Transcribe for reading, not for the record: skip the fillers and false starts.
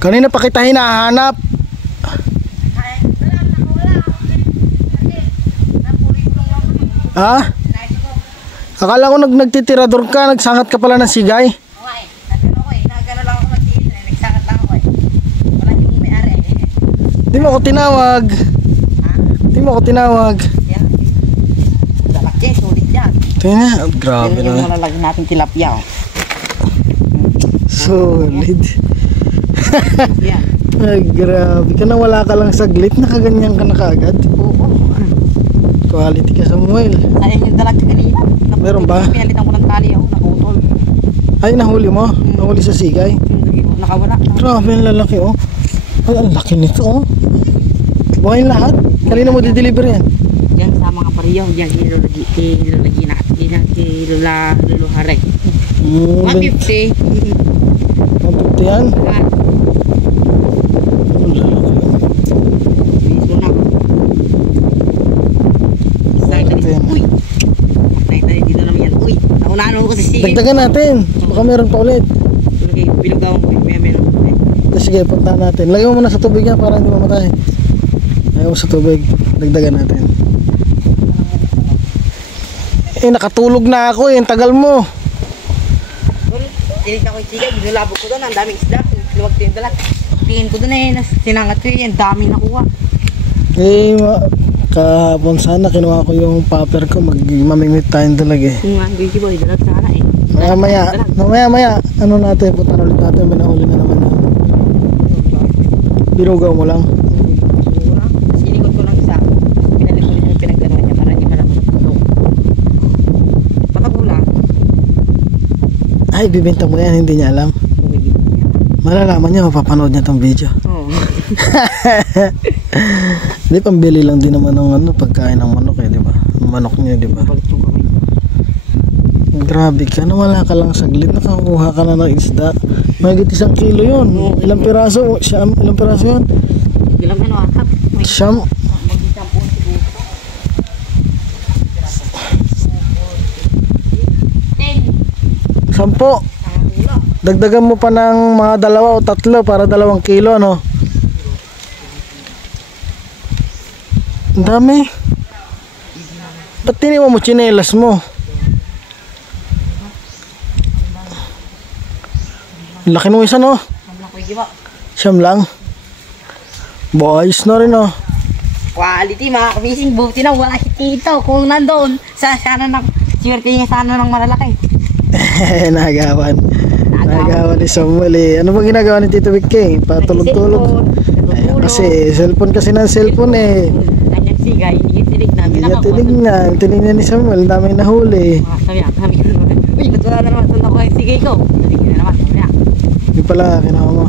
Kanina pa kita hinahanap. Ha? Akala ko nagtitirador ka, nagsangat ka pala ng sigay. Nagano lang ako magtiis, nagsangat lang ako eh. Wala yung may-ari. Di mo ako tinawag. Ha? Di mo ako tinawag. Yan. Dalaki, sulit yan. Tingnan, grabe Yan yung naman. malalagyan natin tilapia. Solid. Yan. Ay, grabe ka na, wala ka lang saglit, nakaganyan ka na kaagad. Oo. Quality ka, Samuel. Ayun yung dalag kanina. Meron ba? Pinalitan ko ng tali ako, nakutol. Ay, nahuli mo? Nahuli sa sigay? Nakawala. Grabe, ang lalaki, oh. Ay, ang laki nito, oh. Buhayin lahat. Kanina mo di-deliver yan? Yan sa mga pariyaw, yan ilalagi na. Iluluhare. 150. 150 yan? Ang lalaki. Ito na. Uy. Patay dito naman yan. Uy. Naunahan mo kasi sige. Dagdagan natin. Baka meron pa ulit. Binugawan ko. May meron. Sige, punta natin. Lagyan mo muna sa tubig yan para hindi mamatay. Lagyan mo sa tubig. Dagdagan natin. Nakatulog na ako eh. Tagal mo. Tinignan ko yung siga. Binulabog ko doon. Ang daming isda. Luwag ko yung dalag. Tingin ko doon eh. Sinangat ko yun. Ang daming nakuha. Kahapon sana kinuha ko yung popper ko. Mamimit tayong dalag eh. Kung nga, Gigi Boy, dalag sana eh. Maya. Ano natin? Punta ulit natin. May nahuli na naman yan. Binugaw mo lang. Sinikot ko lang isa. Pinalit ko rin yung pinagdanawan niya para hindi malaman. Pakagula. Ay, bibenta mo yan. Hindi niya alam. Malalaman niya. Mapapanood niya tong video. Oo. Hindi, pambili lang din naman ng pagkain ng manok eh, di ba? Ang manok niya, di ba? Balik yung kamay. Grabe ka, nawala ka lang saglit, nakakuha ka na ng isda. Mahigit 1 kilo yun. Ilang piraso? Ilang piraso yun? Ilang ano atap? Siyam. Mag-10 siguro. 10. 10. Dagdagan mo pa ng mga 2 o 3 para 2 kilo, no? Ang dami. Ba't tiniwan mo tsinelas mo? Laki nung isa, no? Siyam lang. Boys na rin, no? Quality mga kamising. Buti na wala si Tito. Kung nandoon, sana ng swerte niya sana ng malalaki. Nagawan ni Samuel eh. Ano bang ginagawa ni Tito Vicky? Patulog-tulog. Kasi cellphone ng cellphone eh. Kanyang sigay, hindi tinignan. Hindi niya tinignan ni Samuel. Daming nahuli. Sabi uy, ba't wala na naman? Tunda ko yung sigay ko. Tinignan naman. Hindi pala, kinawa mo.